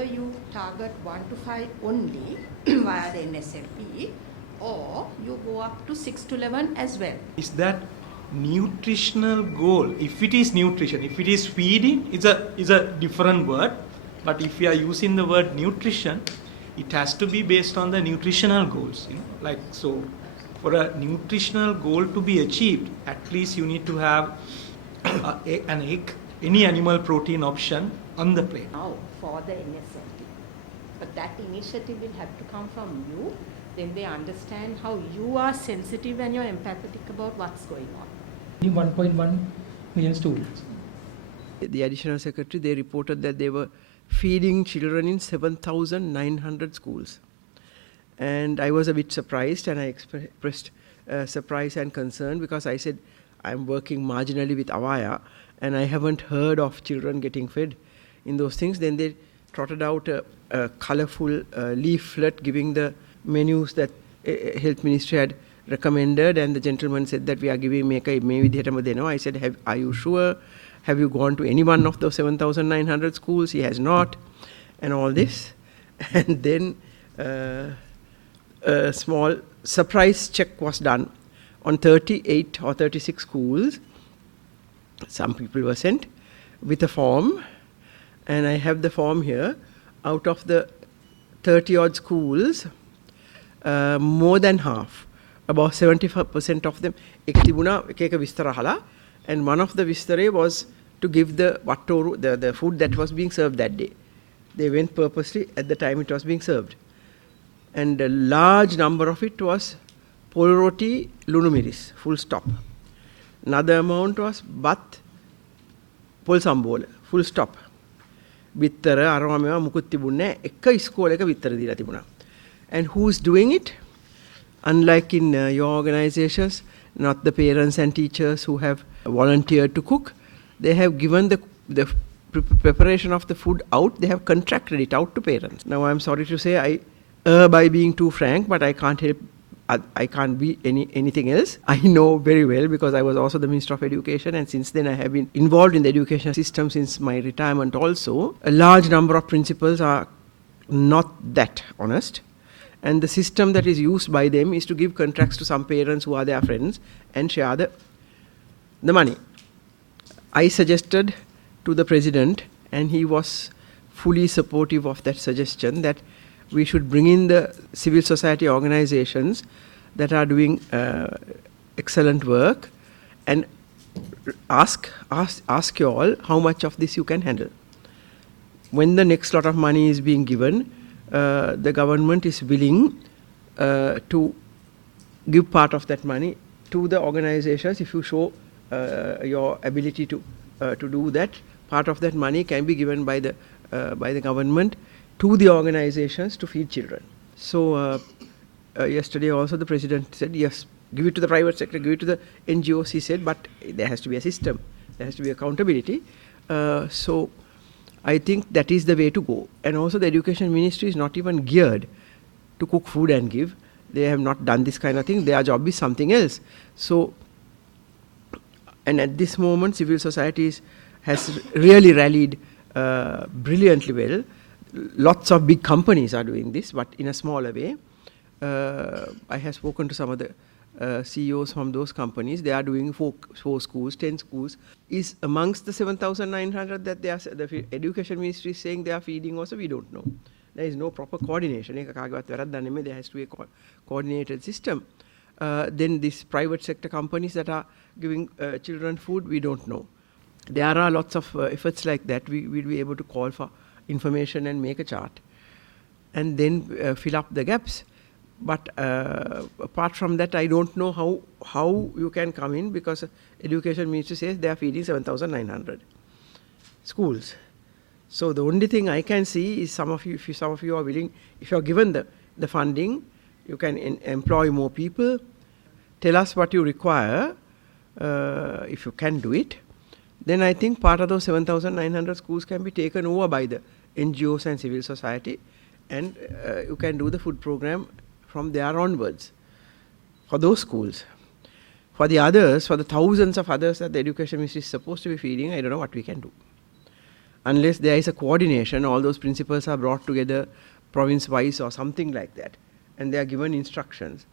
whether you target 1 to 5 only via the NSFP or you go up to 6 to 11 as well. Is that nutritional goal? If it is nutrition, if it is feeding, is a different word. But if we are using the word nutrition, it has to be based on the nutritional goals. Like so, for a nutritional goal to be achieved, at least you need to have an egg, any animal protein option on the plate. Now, for the NSFP, but that initiative will have to come from you. Then they understand how you are sensitive and you're empathetic about what's going on. 1.1 million students. The additional secretary, they reported that they were feeding children in 7,900 schools. And I was a bit surprised, and I expressed surprise and concern because I said, I'm working marginally with Avaya and I haven't heard of children getting fed in those things. Then they trotted out a colorful leaflet giving the menus that Health Ministry had recommended, and the gentleman said that we are giving maybe. I said, are you sure? Have you gone to any one of those 7,900 schools? He has not, and all this. And then a small surprise check was done on 38 or 36 schools. Some people were sent with a form, and I have the form here. Out of the 30 odd schools, more than half, about 75% of them, and one of the vistare was to give the wattoru, the food that was being served that day. They went purposely at the time it was being served. And a large number of it was polroti lunumiris, full stop. Another amount was bat polsambola, full stop. Bittara aramameva mukut tibunne ekka iskole එක bittara දීලා තිබුණා. And who's doing it? Unlike in your organizations, not the parents and teachers who have volunteered to cook, they have given the preparation of the food out, they have contracted it out to parents. Now I'm sorry to say I err by being too frank, but I can't help, I can't be anything else. I know very well because I was also the Minister of Education, and since then I have been involved in the education system since my retirement also. A large number of principals are not that honest. And the system that is used by them is to give contracts to some parents who are their friends and share the money. I suggested to the President, and he was fully supportive of that suggestion, that we should bring in the civil society organizations that are doing excellent work and ask you all how much of this you can handle. When the next lot of money is being given, the government is willing to give part of that money to the organizations. If you show your ability to do that, part of that money can be given by the government to the organizations to feed children. So yesterday also the President said, yes, give it to the private sector, give it to the NGOs, he said, but there has to be a system, there has to be accountability. So I think that is the way to go. And also the Education Ministry is not even geared to cook food and give. They have not done this kind of thing. Their job is something else. So, and at this moment, civil society has really rallied brilliantly well. Lots of big companies are doing this, but in a smaller way. I have spoken to some of the CEOs from those companies. They are doing 4 schools, 10 schools. Is amongst the 7,900 that the Education Ministry is saying they are feeding also, we don't know. There is no proper coordination. There has to be a coordinated system. Then these private sector companies that are giving children food, we don't know. There are lots of efforts like that. We will be able to call for information and make a chart and then fill up the gaps. But apart from that, I don't know how you can come in, because Education Ministry says they are feeding 7,900 schools. So the only thing I can see is some of you are willing, if you are given the funding, you can employ more people. Tell us what you require, if you can do it. Then I think part of those 7,900 schools can be taken over by the NGOs and civil society, and you can do the food program from there onwards for those schools. For the others, for the thousands of others that the Education Ministry is supposed to be feeding, I don't know what we can do. unless there is a coordination, all those principals are brought together province-wise or something like that, and they are given instructions.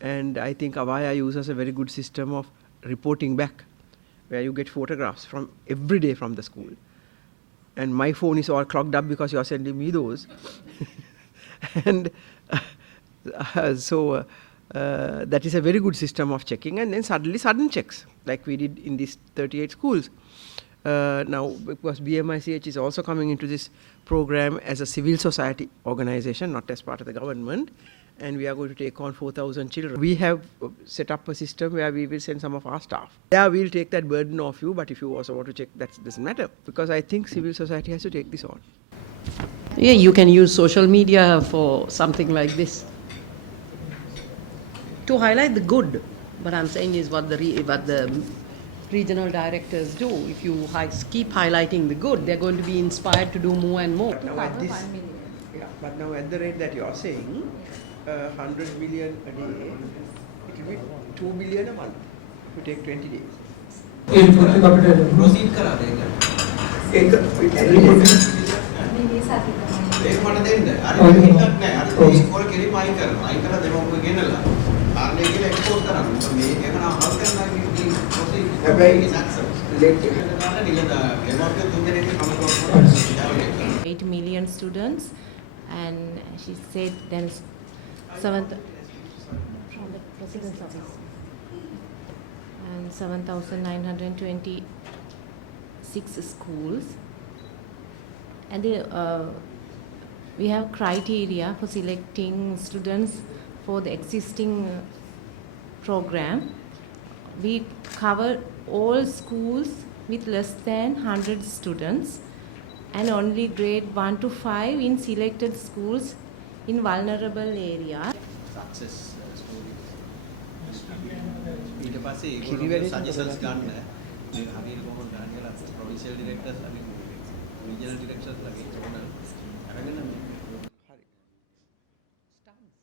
And I think Avaya uses a very good system of reporting back, where you get photographs from every day from the school. And my phone is all clogged up because you are sending me those. And so that is a very good system of checking. And then suddenly sudden checks, like we did in these 38 schools. Now, because BMICH is also coming into this program as a civil society organization, not as part of the government, and we are going to take on 4,000 children. We have set up a system where we will send some of our staff. Yeah, we'll take that burden off you, but if you also want to check, that doesn't matter, because I think civil society has to take this on. Yeah, you can use social media for something like this to highlight the good. What I'm saying is what the regional directors do. If you keep highlighting the good, they're going to be inspired to do more and more. Now at this, but now at the rate that you are saying, 100 million a day, it will be 2 billion a month. You take 20 days. Proceed करा देगा. एक मत देंगे. अरे नहीं तक नहीं. अरे इस कोल केरी माई करा देखो कोई गेन ला. आरने के लिए एक्सपोज करा. तो मैं ये कहना हल करना कि proceed. Very late. 8 million students, and she said then 7th from the president's office, and 7,926 schools, and we have criteria for selecting students for the existing program. We cover all schools with less than 100 students, and only grade 1 to 5 in selected schools in vulnerable areas. Success stories. ඊට පස්සේ ඒගොල්ලෝ suggestions ගන්න. මේ හරියට කොහොමද ගන්න කියලා ප්‍රොවින්ෂියල් director's ලාගේ regional director's ලාගේ චෝනල් අරගෙන මේ හරි. ස්ටාන්ස්.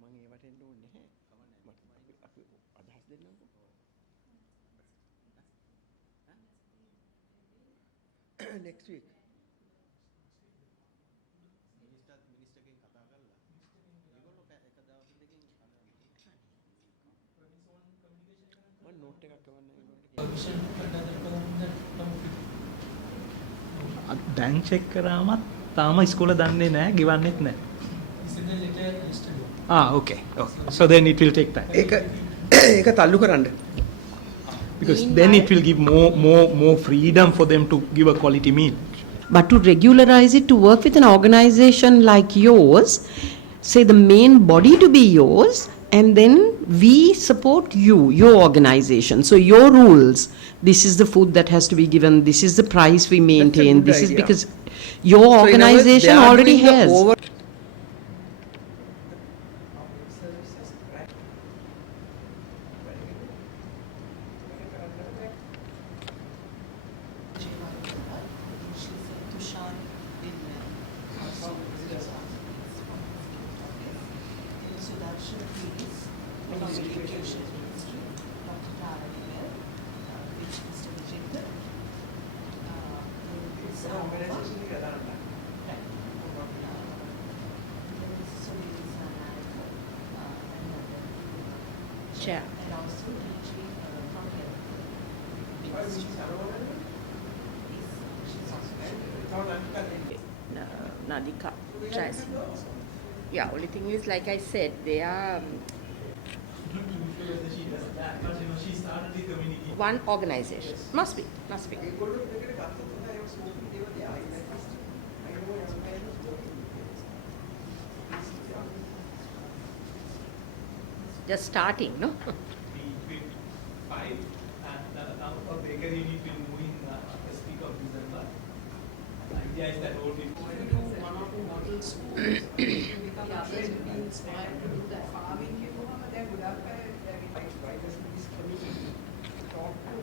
මම ඒවට එන්න ඕනේ නැහැ. අපි අදහස් දෙන්නම්කෝ. Next week. මිනිස්ටර්ගෙන් කතා කරලා ඒගොල්ලෝ එක දවස් දෙකකින් මම නෝට් එකක් ගවන්න ඒගොල්ලන්ට. දැන් චෙක් කරාමත් තාම ඉස්කෝල දන්නේ නැහැ, ගෙවන්නෙත් නැහැ. Okay. So then it will take time. ඒක තල්ලු කරන්න. Because then it will give more freedom for them to give a quality meal. But to regularize it, to work with an organization like yours, say the main body to be yours, and then we support you, your organization. So your rules, this is the food that has to be given, this is the price we maintain, this idea. is because your organization already has. Chair. Nadika. Yeah, only thing is, like I said, they are one organization. Must be. Just starting, no? Between 5 and now for bakery unit will move in first week of December. Idea is that all will one or two model schools. The others will be inspired to do that farming. They would have why doesn't this committee talk to